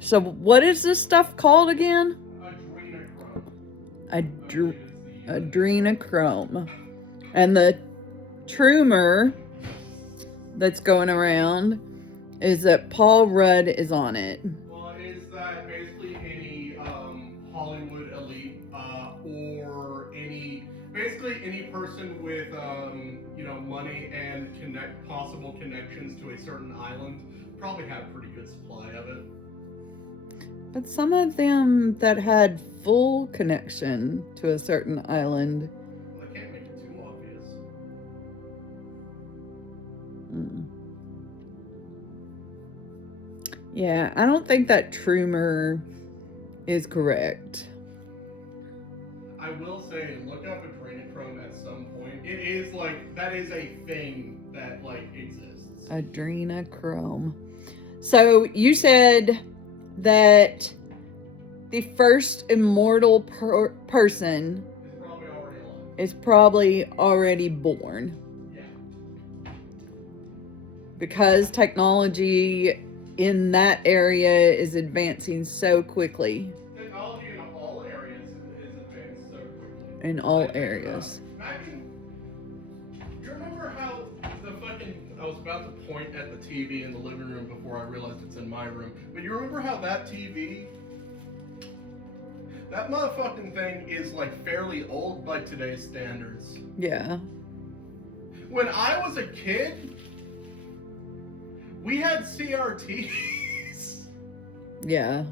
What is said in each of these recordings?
So what is this stuff called again? Adrenochrome. Adrenochrome. And the Trumour that's going around is that Paul Rudd is on it. Well, is that basically any Hollywood elite or basically any person with money and possible connections to a certain island probably have a pretty good supply of it. But some of them that had full connection to a certain island. Well, I can't make it too obvious. Yeah, I don't think that Trumour is correct. I will say, look up adrenochrome at some point. It is that is a thing that exists. Adrenochrome. So you said that the first immortal person is probably already born. Yeah. Because technology in that area is advancing so quickly. Technology in all areas is advanced so quickly. In all areas. You remember how I was about to point at the TV in the living room before I realized it's in my room. But you remember how that TV, that motherfucking thing is fairly old by today's standards. Yeah. When I was a kid, we had CRTs. Yeah.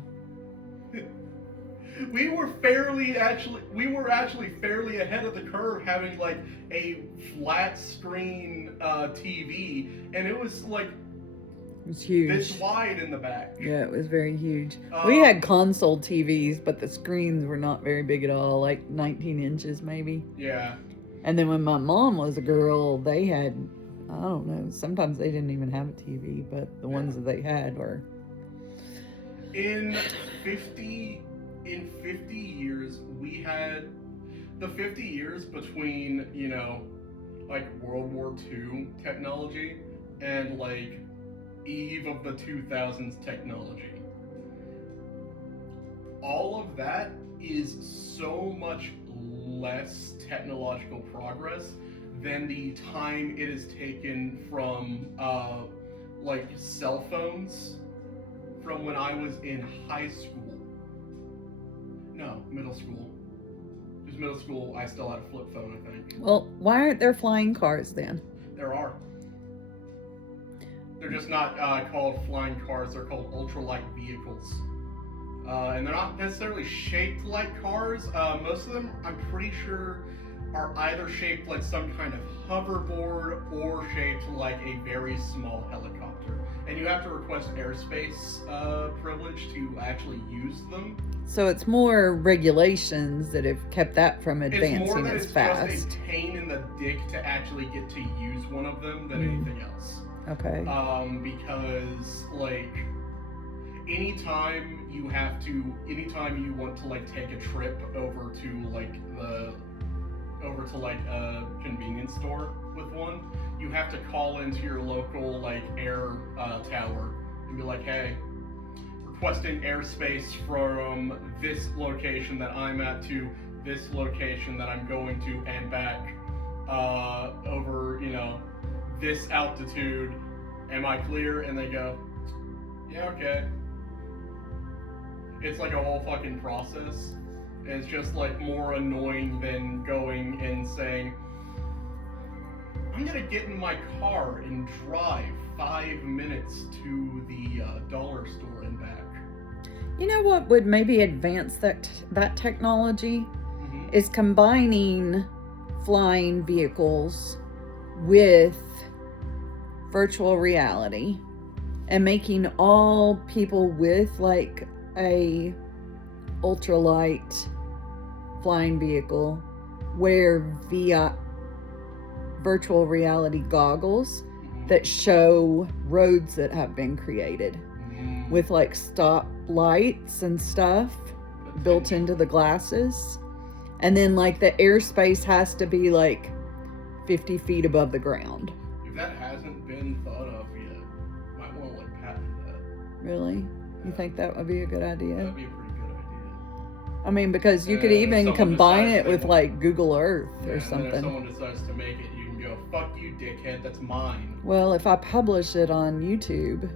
We were actually fairly ahead of the curve, having a flat screen TV, and it was it was huge. this wide in the back. Yeah, it was very huge. We had console TVs, but the screens were not very big at all, 19 inches maybe. Yeah. And then when my mom was a girl, they had, I don't know, sometimes they didn't even have a TV, but the ones that they had were... In 50 years, we had the 50 years between, World War II technology and eve of the 2000s technology. All of that is so much less technological progress than the time it has taken from cell phones from when I was in high school. No, middle school. Because middle school, I still had a flip phone, I think. Well, why aren't there flying cars then? There are. They're just not called flying cars, they're called ultralight vehicles. And they're not necessarily shaped like cars. Most of them, I'm pretty sure, are either shaped like some kind of hoverboard or shaped like a very small helicopter. And you have to request airspace privilege to actually use them. So it's more regulations that have kept that from advancing as fast. It's just a pain in the dick to actually get to use one of them than anything else. Okay. Because anytime you want to take a trip over to a convenience store with one, you have to call into your local air tower and be like, hey, requesting airspace from this location that I'm at to this location that I'm going to and back over this altitude, am I clear? And they go, yeah, okay. It's a whole fucking process. And it's just more annoying than going and saying, I'm gonna get in my car and drive 5 minutes to the dollar store and back. You know what would maybe advance that technology? Mm-hmm. Is combining flying vehicles with virtual reality and making all people with a ultralight flying vehicle wear virtual reality goggles that show roads that have been created with stop lights and stuff built into the glasses. And then the airspace has to be 50 feet above the ground. If that hasn't been thought of yet, might want to patent that. Really? You think that would be a good idea? That'd be a pretty good idea. I mean, because you could If even someone combine decides it with like Google Earth Yeah, or and then if something. someone decides to make it, you can go, fuck you, dickhead, that's mine. Well, if I publish it on YouTube,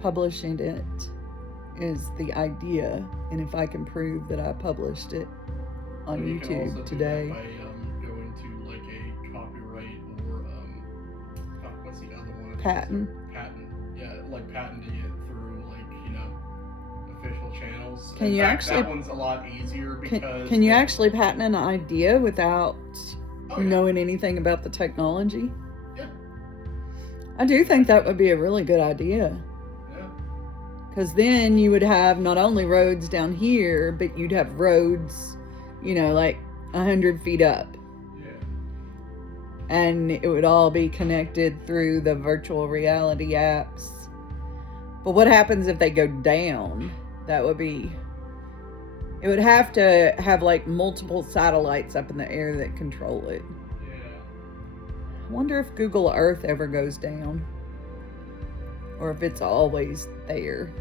publishing it is the idea, and if I can prove that I published it on And you can also YouTube do today. that by going to like a copyright or what's the other one? Patent. Patent. Yeah, like patenting it through like, you know, official channels. Can In you fact, actually- that one's a lot easier because Can you actually patent an idea without Oh, yeah. knowing anything about the technology? Yeah. I do think that would be a really good idea. Yeah. Because then you would have not only roads down here, but you'd have roads, you know, like 100 feet up. Yeah. And it would all be connected through the virtual reality apps. But what happens if they go down? That would be... It would have to have like multiple satellites up in the air that control it. Yeah. I wonder if Google Earth ever goes down. Or if it's always there.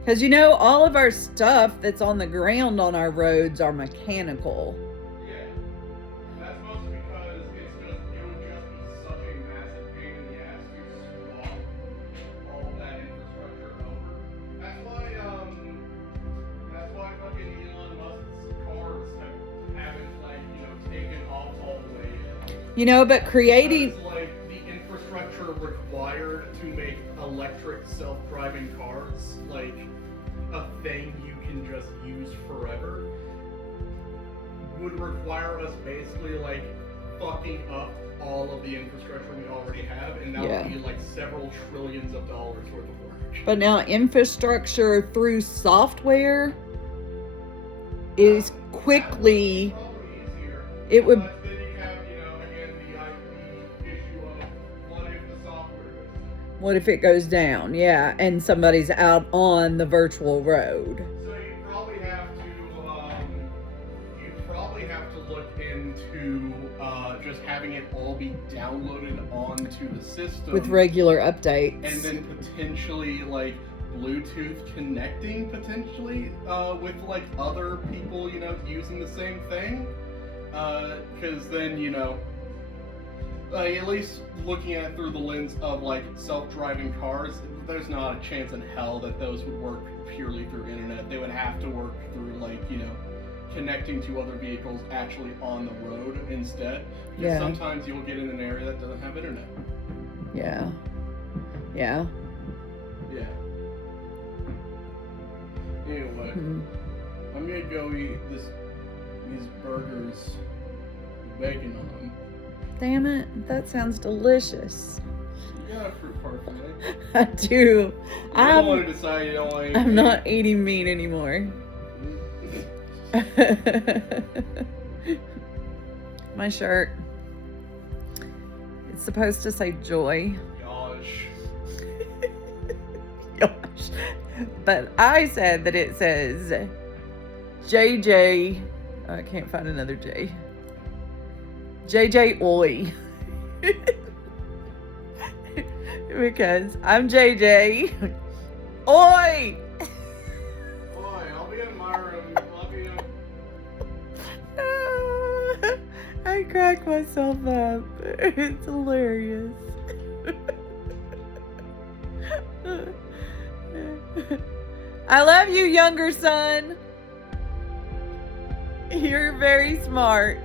Because, you know, all of our stuff that's on the ground on our roads are mechanical. Yeah. That's mostly because it would just be such a massive pain in the ass to swap all of that infrastructure over. That's why fucking Elon Musk's cars haven't like, you know, taken off all the way yet. You know, but creating... Because, like, the infrastructure required to make electric self-driving cars, like, a thing you can just use forever, would require us basically, like, fucking up all of the infrastructure we already have, and that Yeah. would be, like, several trillions of dollars worth of work. But now infrastructure through software is quickly... Probably easier. It would... But then you have, you know, again, the issue of what if the software goes down? What if it goes down? Yeah, and somebody's out on the virtual road. So you probably have to look into just having it all be downloaded onto the system With regular updates. and then potentially like Bluetooth connecting potentially with like other people, you know, using the same thing. Because then, you know, at least looking at it through the lens of like self-driving cars, there's not a chance in hell that those would work purely through internet. They would have to work through like, you know, connecting to other vehicles actually on the road instead. Because Yeah. sometimes you'll get in an area that doesn't have internet. Yeah. Yeah. Yeah. Anyway, Hmm. I'm gonna go eat these burgers with bacon on them. Damn it, that sounds delicious. You got a fruit parfait. I do. You don't want to decide you don't want to eat I'm meat. not eating meat anymore. My shirt. It's supposed to say joy. Gosh. Gosh. But I said that it says JJ. I can't find another J. JJ Oi. Because I'm JJ. Oi! Boy, I'll be in my room. Love you. I crack myself up. It's hilarious. I love you, younger son. You're very smart.